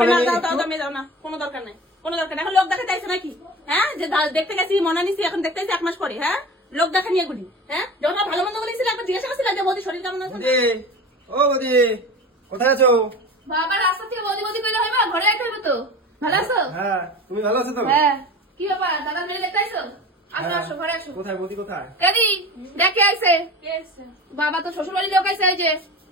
দাও না, কোনো দরকার নাই, কোনো দরকার নাই। এখন লোক দেখা চাইছে নাকি? হ্যাঁ, যে দেখতে গেছি মনে নিছি, এখন দেখতে 1 মাস পরে। হ্যাঁ, লোক দেখা নিয়ে গুলি। হ্যাঁ, যখন ভালো মন্দ বলেছিল একবার জিজ্ঞাসা করছিল যে বৌদি শরীর কেমন আছে? ও বৌদি কোথায় আছো? বাবা রাস্তা থেকে বৌদি বৌদি কইলে হইবা, ঘরে আইতে হইবে তো। ভালো আছো? হ্যাঁ, তুমি ভালো আছো তো? হ্যাঁ। কি ব্যাপার, দাদা মেয়ে দেখতে আইছো? আসো আসো, ঘরে আসো। কোথায় বৌদি কোথায়? কেদি দেখে আইছে। কে এসছে? বাবা তো শ্বশুর বাড়ির লোক আইছে। এই যে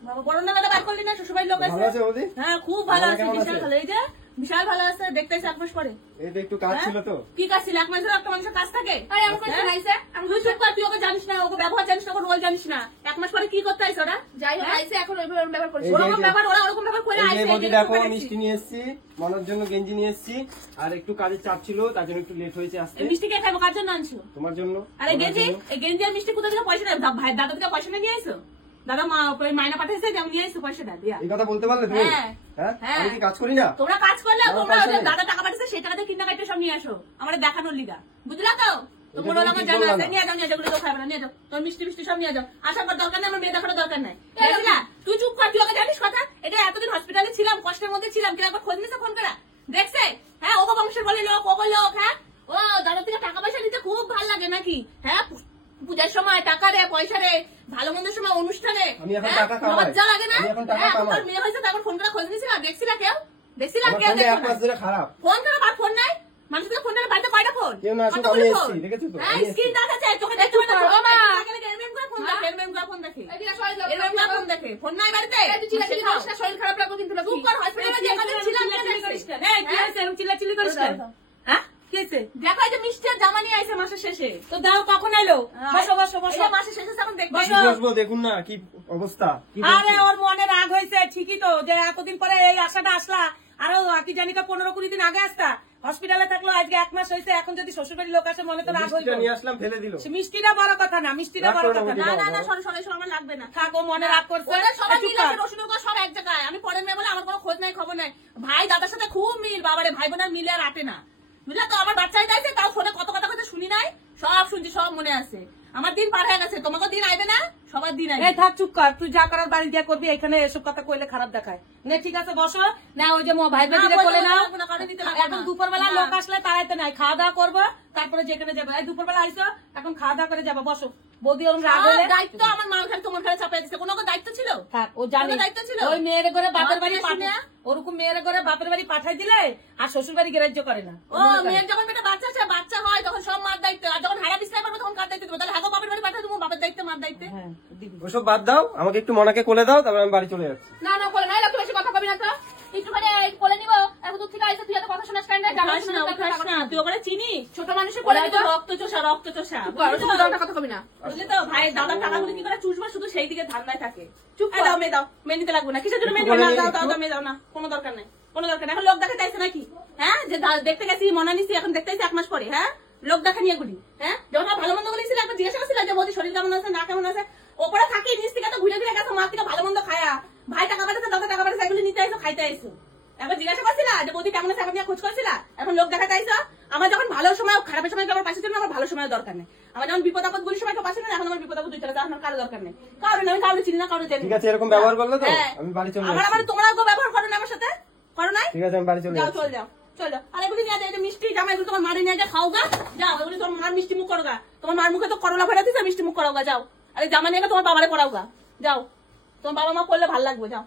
বাবা বড় নালাটা বার করলি না, শ্বশুরবাড়ির লোক ভালো আছে। আছে বৌদি? হ্যাঁ, খুব ভালো বাবা আছে, কেমন বিশাল আছে? ভালো। এই যে বিশাল ভালো আছে, দেখতে 1 মাস পরে। এই যে একটু কাজ ছিল তো। কি কাজ ছিল? 1 মাসের একটা মানুষের কাজ থাকে? আরে আমার কাছে আইছে। তুই চুপ কর, তুই ওকে জানিস না, ওকে ব্যবহার জানিস না, ওকে রোল জানিস না। 1 মাস পরে কি করতে আইছে ওরা? যাই হোক আইছে, এখন ওইভাবে ব্যবহার করছে। এই যে- ওরকম ব্যবহার, ওরা ওরকম ব্যবহার করে এই যে আইছে। বৌদি দেখো, মিষ্টি নিয়ে এসেছি, মনের জন্য গেঞ্জি নিয়ে এসেছি, আর একটু কাজের চাপ ছিল তার জন্য একটু লেট হয়েছে আসতে। এই মিষ্টি কে খাবো? কার জন্য আনছো? তোমার জন্য। আরে গেঞ্জি, এই গেঞ্জি আর মিষ্টি কোথা থেকে পয়সা নেই? ভাই দাদা থেকে পয়সা নিয়ে আইছো? দাদা মায়না পাঠাইছে, যেমন নিয়ে আইছো পয়সাটা দিয়া। এই কথা বলতে পারলে তুমি? হ্যাঁ। হ্যাঁ, হ্যাঁ। আমি কি কাজ করি না? তোমরা কাজ করলে আমার তোমরা পয়সা নেই। দাদা টাকা পাঠাইছে, সেই টাকাতে কিনা কাটতে সব নিয়ে আসো আমাদের দেখানোর লিগা, বুঝলা তো? এটা তোমার তুমি আমার ঠিক জানা বললা আছে, না। নিয়ে যাও, নিয়ে যাও, ওগুলো খাবে না, নিয়ে যাও। তোর মিষ্টি মিষ্টি সব নিয়ে যাও, আসার পর দরকার নেই, আমার মেয়ে দেখানোর দরকার নাই। বুঝলা? তুই চুপ কর, তুই ওকে জানিস কথা? এটা এতদিন হসপিটালে ছিলাম, কষ্টের মধ্যে ছিলাম, কিনা একবার খোঁজ নিছে ফোন করা? দেখছে? হ্যাঁ, ওগো বংশের বলে লোক, ওগো লোক। হ্যাঁ, ও দাদার থেকে টাকা পয়সা নিতে খুব ভালো লাগে নাকি? হ্যাঁ, পূজার সময় টাকা রে, পয়সা রে, ভালো মন্দের সময় অনুষ্ঠানে। আমি এখন হ্যাঁ, টাকা কামাই। লজ্জা লাগে না? আমি এখন টাকা হ্যাঁ, কামাই। তোর মেয়ে হয়েছে, তারপর ফোন করে খোঁজ নিছিল? দেখছিলা কেউ? দেখছিলা আমার কেউ? ফোনটা দেখো 1 না। মাস ধরে খারাপ। ফোন করে বার ফোন নাই, মানুষের কাছে ফোন করে বাড়িতে কয়টা ফোন? কেউ না আসুক, কতগুলো আমি ফোন? এসেছি, দেখেছো তো? হ্যাঁ, আমি এসেছি। স্ক্রিন দেখা যায়, চোখে দেখতে পাই না। ও মা। এরমেন করে ফোন দেখে, এরমেন করে ফোন দেখে, এদিকে আসো, এই লোক- এরমেন করে ফোন দেখে। ফোন নাই বাড়িতে? এই তুই চিল্লাচিল্লি করিস না, শরীর খারাপ লাগবে কিন্তু। চুপ কর, হসপিটালে যে কদিন ছিলাম, চিল্লাচিল্লি করিস কেন? এই, কি হয়েছে? এরকম চিল্লাচিল্লি করিস কেন? হ্যাঁ, কি হয়েছে? দেখো, এই যে মিষ্টি আর জামা নিয়ে আইছে মাসের শেষে। তো দাও, কখন এলো? বসো বসো এই বসো। যে মাসের শেষে এখন দেখবে। কি বসবো, দেখুন না কি অবস্থা। কি আরে বলছো? ওর মনে রাগ হয়েছে, ঠিকই তো, যে এতদিন পরে এই আশাটা আসলা। আরো কি জানি 15-20 দিন আগে আসতা। হসপিটালে থাকলো, আজকে 1 মাস হয়েছে, এখন যদি শ্বশুরবাড়ির লোক আসে মনে তো রাগ মিষ্টিটা হইবে। নিয়ে আসলাম, ফেলে দিল। মিষ্টিটা বড় কথা না, মিষ্টিটা রাগ বড় করো না, কথা বৌদি, না। না না না, সরে সরে সরে, আমার লাগবে না। থাকো, মনে রাগ করছে। ওরা সবাই চুপ মিল কর। আছে, রসুনের গা সব এক জায়গায়। আমি পরের মেয়ে বলে আমার কোনো খোঁজ নাই, খবর নাই। ভাই দাদার সাথে খুব মিল, বাবারে ভাই বোনের মিলে আর আটে না, বুঝলা তো? আমার বাচ্চাই যাইছে, তাও ফোনে কত কথা কথা শুনি নাই, সব শুনছি, সব মনে আছে। আমার দিন পার হয়ে গেছে, তোমাকে দিন আইবে না, সবার দিন এই আইবে। থাক, চুপ কর, তুই যা করার বাড়ি দিয়ে করবি, এখানে এসব কথা কইলে খারাপ দেখায় না। ঠিক আছে, বসো না। ওই যে ভাই বেদিরে না, বলে নাও, বলতে কারণ দিতে লাগবে এখন না। দুপুরবেলা না। লোক আসলে তাড়াইতে নাই, খাওয়া দাওয়া করবো, তারপরে যেখানে যাবো। এই দুপুরবেলা আইসো, এখন খাওয়া দাওয়া করে যাবো, বসো। বৌদি ওরকম রাগ হলে দায়িত্ব আমার মার ঘরে তোমার ঘরে চাপিয়ে দিচ্ছে, কোনো দায়িত্ব ছিল? থাক, ও জানে। কোনো দায়িত্ব ছিল? ওই মেয়ের ঘরে বাপের বাড়ি আমার মেয়ে পাঠায়, শুনে? ওরকম মেয়ের ঘরে বাপের বাড়ি পাঠাই দিলে আর শ্বশুর বাড়ি গ্রাহ্য করে না। ও মেয়ের যখন পেটে বাচ্চা আছে, বাচ্চা হয় তখন সব মার দায়িত্ব, আর যখন হারা বিছনায় পারবো তখন কার দায়িত্ব দেবো? তাহলে হাগো বাপের বাড়ি পাঠাই দেবো, বাপের দায়িত্ব মার দায়িত্বে। হ্যাঁ, দিবি। ওসব বাদ দাও, আমাকে একটু মনাকে কোলে দাও, তারপর আমি বাড়ি চলে যাচ্ছি। না না বলে নাই, একটু বেশি কথা কবি না তো। একটুখানি কোলে নিব, এত দূর থেকে আইছে, তুই এত কথা শোনাস কেন রে? খাস না, ও খাস না, তুই ওখানে চিনি? ছোট মানুষের ওরা কোলে তো নিব। রক্ত চোষা, রক্ত চোষা, কথা কবি না। বুঝলি তো? ভাই দাদার টাকাগুলো কি করে চুষবা, শুধু সেই দিকে ধান্দায় থাকে। চুপ এই কর। দাও, মেয়ে দাও, মেয়ে নিতে লাগবে না। কিসের জন্য মেয়ে একটু নিবে? করে দাও একটু। দাও দাও, মেয়ে দাও না, কোনো দরকার নাই, কোনো দরকার নাই। এখন লোক দেখা চাইছে নাকি? হ্যাঁ, যে দেখতে গেছি মনে নিছি, এখন দেখতে গেছি 1 মাস পরে। হ্যাঁ, লোক দেখা নিয়ে গুলি। হ্যাঁ, যখন ভালো মন্দ বলেছিল একবার জিজ্ঞাসা করছিল যে বৌদি শরীর কেমন আছে, না কেমন আছে? ওপরে থাকি, নিচ থেকে তো ঘুরে ঘুরে গেছে, মার থেকে ভালো মন্দ খায়া। ভাই টাকা পাঠাচ্ছে, দাদা টাকা পাঠাচ্ছে, এগুলো নিতে আইসো, খাইতে আইসো। একবার জিজ্ঞাসা করছিলা যে বৌদি কেমন আছে, এখন নিয়ে খোঁজ করছিলা? এখন লোক দেখা চাইছো? আমার যখন ভালো সময়, খারাপের সময় আমার পাশে ছিল না, আমার ভালো সময় দরকার নেই। আমার যখন বিপদ আপদ গুলির সময় কেউ পাশে না, এখন আমার বিপদ আপদ দুই টাকা, আমার কারো দরকার নেই। কারণ আমি কারো চিনি না, কারো জানি ঠিক না। আছে, এরকম ব্যবহার করলে তো হ্যাঁ। আমি বাড়ি চলে আমার যাচ্ছি। তোমরা ব্যবহার করো না আমার সাথে, করো নাই? ঠিক আছে, আমি বাড়ি চলে যাও, যাচ্ছি। চল যাও, চল যাও। আর এগুলি নিয়ে যাও, এটা মিষ্টি জামা, এগুলো তোমার মারি নিয়ে যা, খাও গা, যাও। এগুলি তোমার মার মিষ্টি মুখ করো গা, তোমার মার মুখে তো করলা ভরে দিচ্ছে, মিষ্টি মুখ করো গা, যাও। আর এই জামা নিয়ে গা তোমার বাবারে পড়াও গা, যাও। তোমার বাবা মা করলে ভালো লাগবে, যাও।